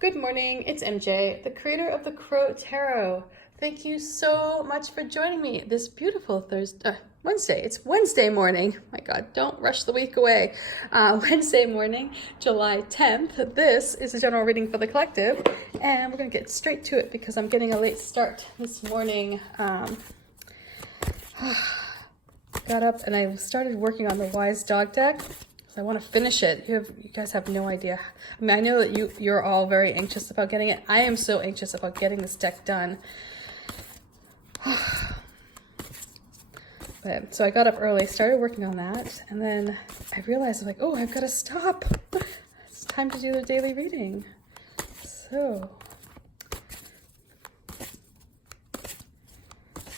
Good morning, it's MJ, the creator of the Crow Tarot. Thank you so much for joining me this beautiful Wednesday. It's Wednesday morning. My God, don't rush the week away. Wednesday morning, July 10th. This is a general reading for the collective, and we're going to get straight to it because I'm getting a late start this morning. Got up and I started working on the Wise Dog deck. I want to finish it. You guys have no idea. I mean, I know that you're all very anxious about getting it. I am so anxious about getting this deck done. But so I got up early, started working on that, and then I realized, like, oh, I've got to stop. It's time to do the daily reading. So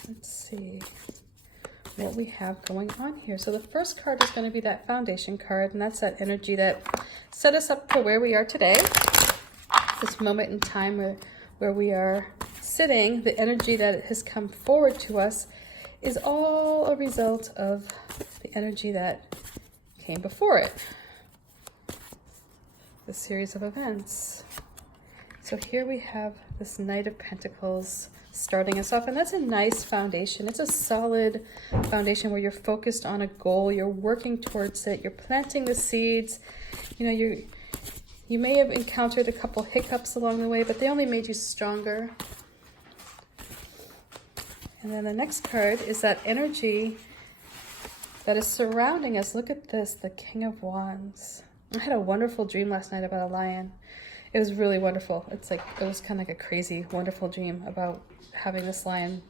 let's see what we have going on here. So the first card is going to be that foundation card, and that's that energy that set us up for where we are today. This moment in time where we are sitting, the energy that has come forward to us is all a result of the energy that came before it. The series of events. So here we have this Knight of Pentacles starting us off, and that's a nice foundation. It's a solid foundation where you're focused on a goal, you're working towards it, you're planting the seeds. You know, you may have encountered a couple hiccups along the way, but they only made you stronger. And then the next card is that energy that is surrounding us. Look at this, the King of Wands. I had a wonderful dream last night about a lion. It was really wonderful. It was kind of like a crazy, wonderful dream about having this lion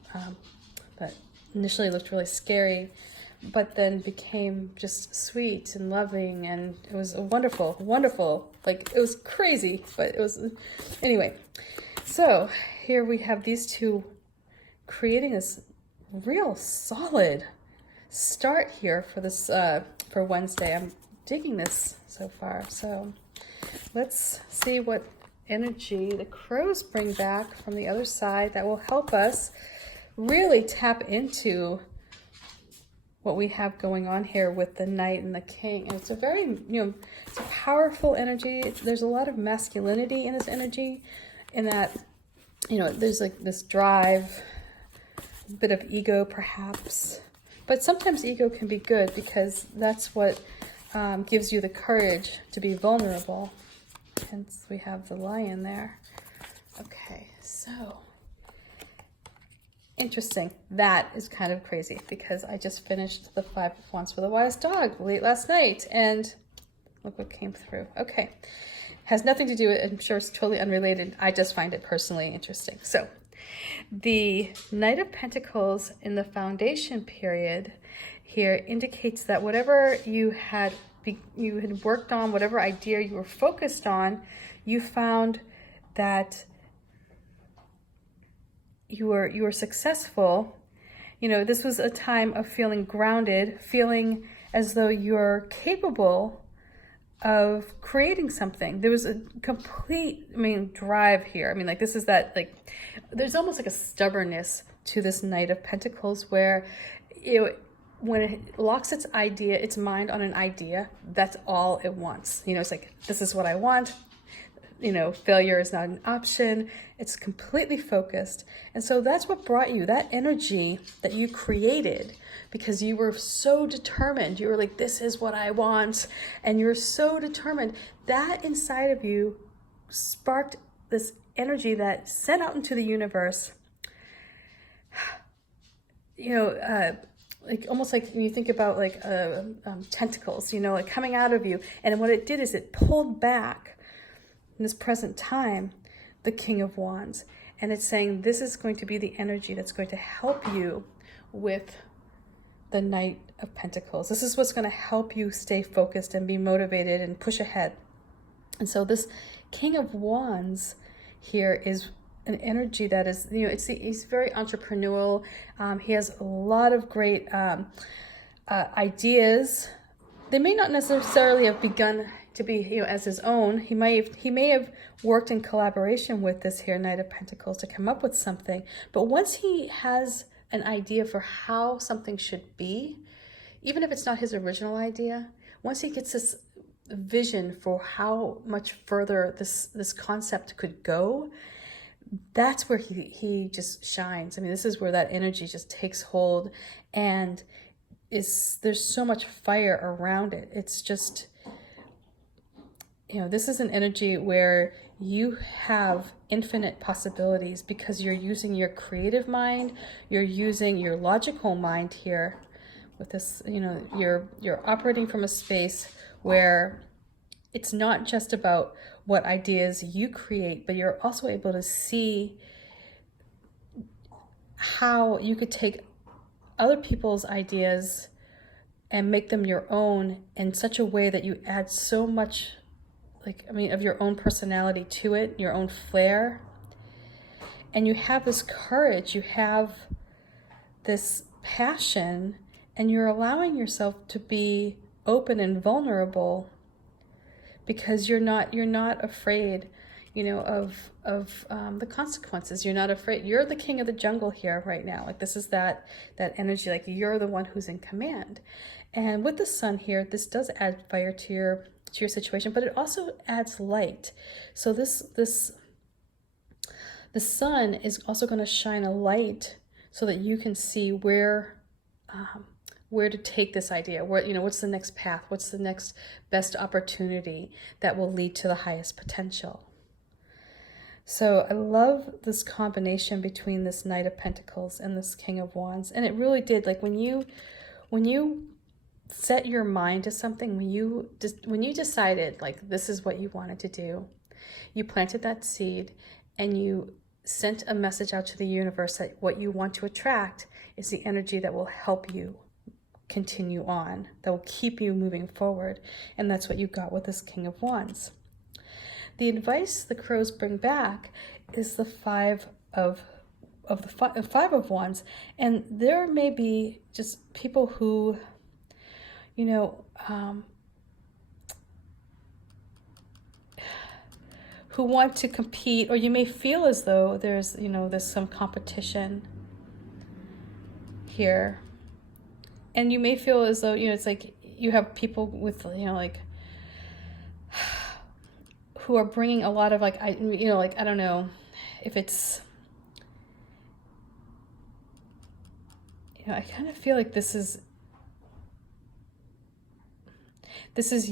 that initially looked really scary, but then became just sweet and loving, and it was a wonderful, like, it was crazy, but it was, anyway. So here we have these two creating this real solid start here for this, for Wednesday. I'm digging this so far. So let's see what energy the crows bring back from the other side that will help us really tap into what we have going on here with the Knight and the King. And it's a very, it's a powerful energy. There's a lot of masculinity in this energy, in that, there's like this drive, a bit of ego perhaps. But sometimes ego can be good because that's what gives you the courage to be vulnerable. Hence we have the lion there. Okay, so interesting. That is kind of crazy because I just finished the Five of Wands for the Wise Dog late last night, and look what came through. Okay, has nothing to do with it. I'm sure it's totally unrelated. I just find it personally interesting. So the Knight of Pentacles in the foundation period here indicates that whatever you had worked on, whatever idea you were focused on, you found that you were successful. This was a time of feeling grounded, feeling as though you're capable of creating something. There was a complete, drive here. Like, this is that, like, there's almost like a stubbornness to this Knight of Pentacles where when it locks its mind on an idea, that's all it wants. It's like, this is what I want. Failure is not an option. It's completely focused. And so that's what brought you that energy that you created, because you were so determined. You were like, this is what I want. And you're so determined. That inside of you sparked this energy that sent out into the universe. Like, almost like when you think about like tentacles, like coming out of you. And what it did is it pulled back in this present time the King of Wands. And it's saying this is going to be the energy that's going to help you with the Knight of Pentacles. This is what's going to help you stay focused and be motivated and push ahead. And so this King of Wands here is an energy that is, he's very entrepreneurial. He has a lot of great ideas. They may not necessarily have begun to be, as his own. He may have worked in collaboration with this here Knight of Pentacles to come up with something. But once he has an idea for how something should be, even if it's not his original idea, once he gets this vision for how much further this concept could go, that's where he just shines. I mean, this is where that energy just takes hold, and there's so much fire around it. It's just, this is an energy where you have infinite possibilities because you're using your creative mind, you're using your logical mind here with this, you're operating from a space where it's not just about what ideas you create, but you're also able to see how you could take other people's ideas and make them your own in such a way that you add so much, of your own personality to it, your own flair. And you have this courage, you have this passion, and you're allowing yourself to be open and vulnerable because you're not afraid, of the consequences. You're not afraid. You're the king of the jungle here right now. Like, this is that energy, like you're the one who's in command. And with the sun here, this does add fire to your situation, but it also adds light. So the sun is also going to shine a light so that you can see where to take this idea, what's the next path, what's the next best opportunity that will lead to the highest potential. So I love this combination between this Knight of Pentacles and this King of Wands. And it really did, like, when you set your mind to something, when you decided, like, this is what you wanted to do, you planted that seed and you sent a message out to the universe that what you want to attract is the energy that will help you continue on, that will keep you moving forward. And that's what you got with this King of Wands. The advice the crows bring back is the five of Wands. And there may be just people who, who want to compete, or you may feel as though there's some competition here. And you may feel as though, it's like you have people with, who are bringing a lot of, I don't know if it's, I kind of feel like this is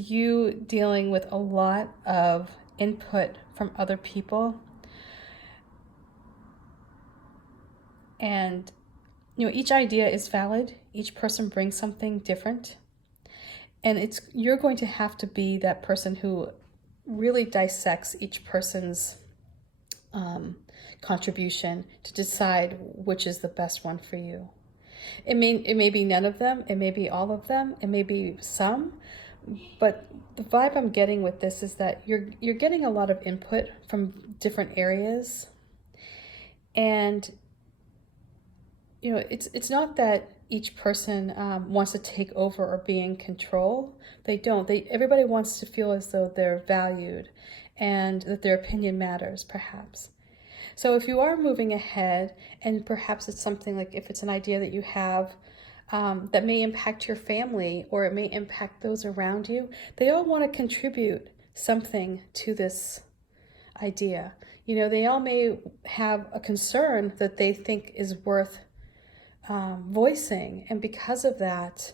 you dealing with a lot of input from other people. And each idea is valid. Each person brings something different. And you're going to have to be that person who really dissects each person's contribution to decide which is the best one for you. It may be none of them. It may be all of them. It may be some. But the vibe I'm getting with this is that you're getting a lot of input from different areas. And it's not that each person wants to take over or be in control. They don't. Everybody wants to feel as though they're valued and that their opinion matters, perhaps. So if you are moving ahead, and perhaps it's something like, if it's an idea that you have that may impact your family, or it may impact those around you, they all want to contribute something to this idea. They all may have a concern that they think is worth voicing, and because of that,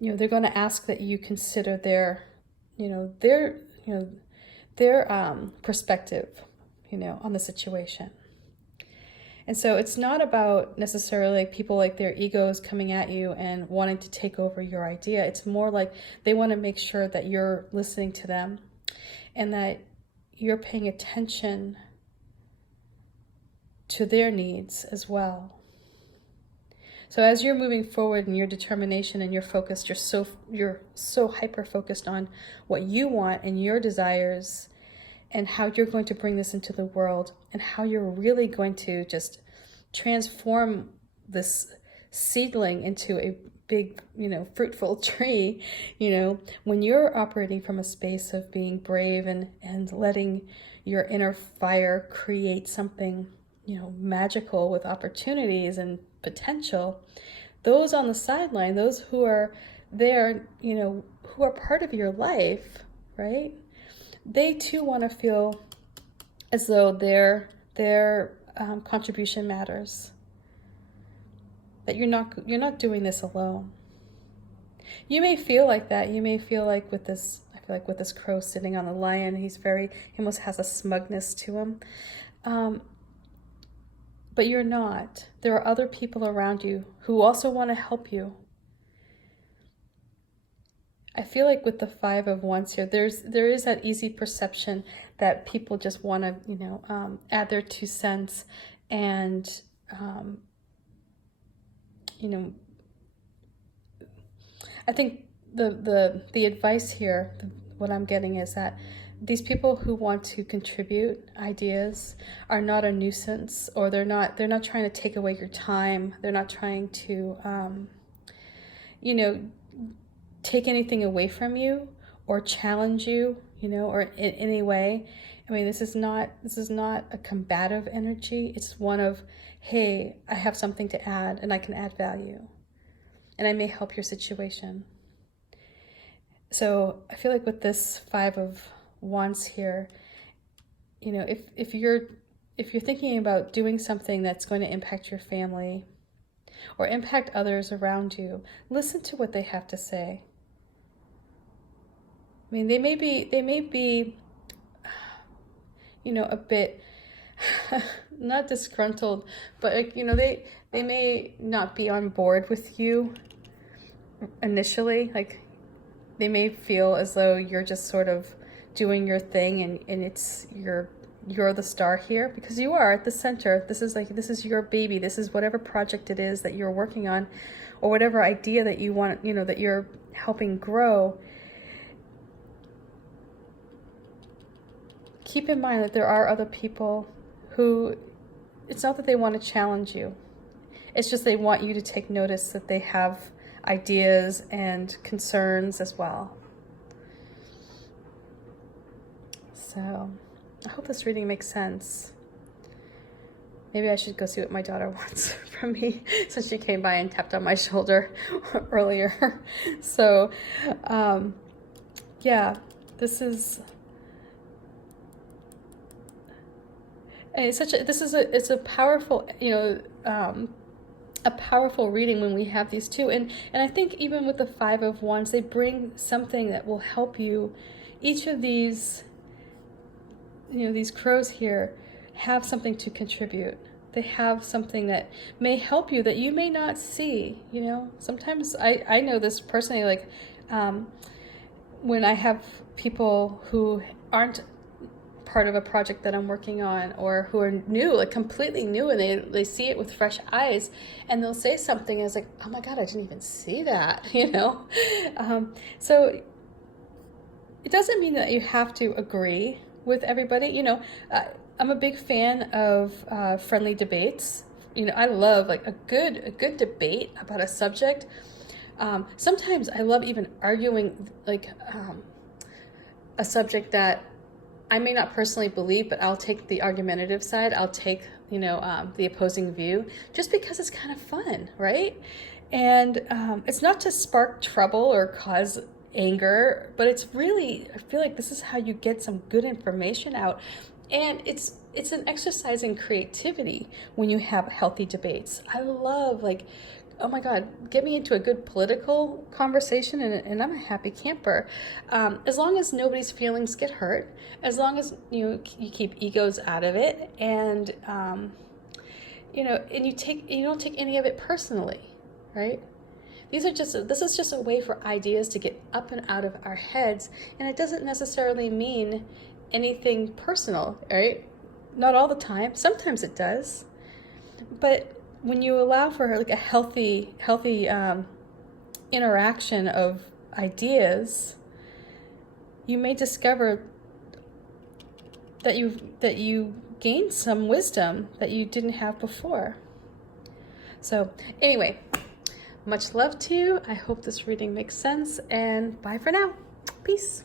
they're going to ask that you consider their perspective, on the situation. And so it's not about necessarily people like their egos coming at you and wanting to take over your idea. It's more like they want to make sure that you're listening to them and that you're paying attention to their needs as well. So as you're moving forward in your determination and your focus, you're so hyper focused on what you want and your desires, and how you're going to bring this into the world, and how you're really going to just transform this seedling into a big, fruitful tree. When you're operating from a space of being brave and letting your inner fire create something, magical with opportunities and potential, those on the sideline, those who are there, who are part of your life, right? They too want to feel as though their contribution matters. That you're not doing this alone. You may feel like that. You may feel like with this, I feel like with this crow sitting on the lion, he almost has a smugness to him. But you're not. There are other people around you who also want to help you. I feel like with the Five of Wands here, there is that easy perception that people just want to, add their 2 cents and, I think the advice here, what I'm getting is that these people who want to contribute ideas are not a nuisance, or they're not trying to take away your time. They're not trying to, take anything away from you or challenge you, or in any way. I mean, this is not a combative energy. It's one of, hey, I have something to add and I can add value and I may help your situation. So I feel like with this Five of Wands here, if you're thinking about doing something that's going to impact your family or impact others around you, listen to what they have to say. I mean, they may be, a bit not disgruntled, but they may not be on board with you initially. Like, they may feel as though you're just sort of doing your thing and it's you're the star here, because you are at the center. This is your baby. This is whatever project it is that you're working on, or whatever idea that you want, that you're helping grow. Keep in mind that there are other people who, it's not that they want to challenge you. It's just they want you to take notice that they have ideas and concerns as well. So I hope this reading makes sense. Maybe I should go see what my daughter wants from me, since she came by and tapped on my shoulder earlier. So yeah, it's a powerful, a powerful reading when we have these two. And I think even with the Five of Wands, they bring something that will help you. Each of these, these crows here have something to contribute. They have something that may help you that you may not see. Sometimes I know this personally, like when I have people who aren't part of a project that I'm working on, or who are new, like completely new, and they see it with fresh eyes, and they'll say something and it's like, oh my God, I didn't even see that, so it doesn't mean that you have to agree with everybody. I'm a big fan of friendly debates. I love like a good debate about a subject. Sometimes I love even arguing like a subject that I may not personally believe, but I'll take the argumentative side. I'll take, the opposing view, just because it's kind of fun, right? And it's not to spark trouble or cause anger, but it's really, I feel like this is how you get some good information out. And it's an exercise in creativity when you have healthy debates. I love, like, oh my God, get me into a good political conversation and I'm a happy camper. As long as nobody's feelings get hurt, as long as you keep egos out of it, and and you don't take any of it personally, right? This is just a way for ideas to get up and out of our heads, and it doesn't necessarily mean anything personal, right? Not all the time. Sometimes it does, but when you allow for like a healthy interaction of ideas, you may discover that you gain some wisdom that you didn't have before. So anyway, much love to you. I hope this reading makes sense, and bye for now. Peace.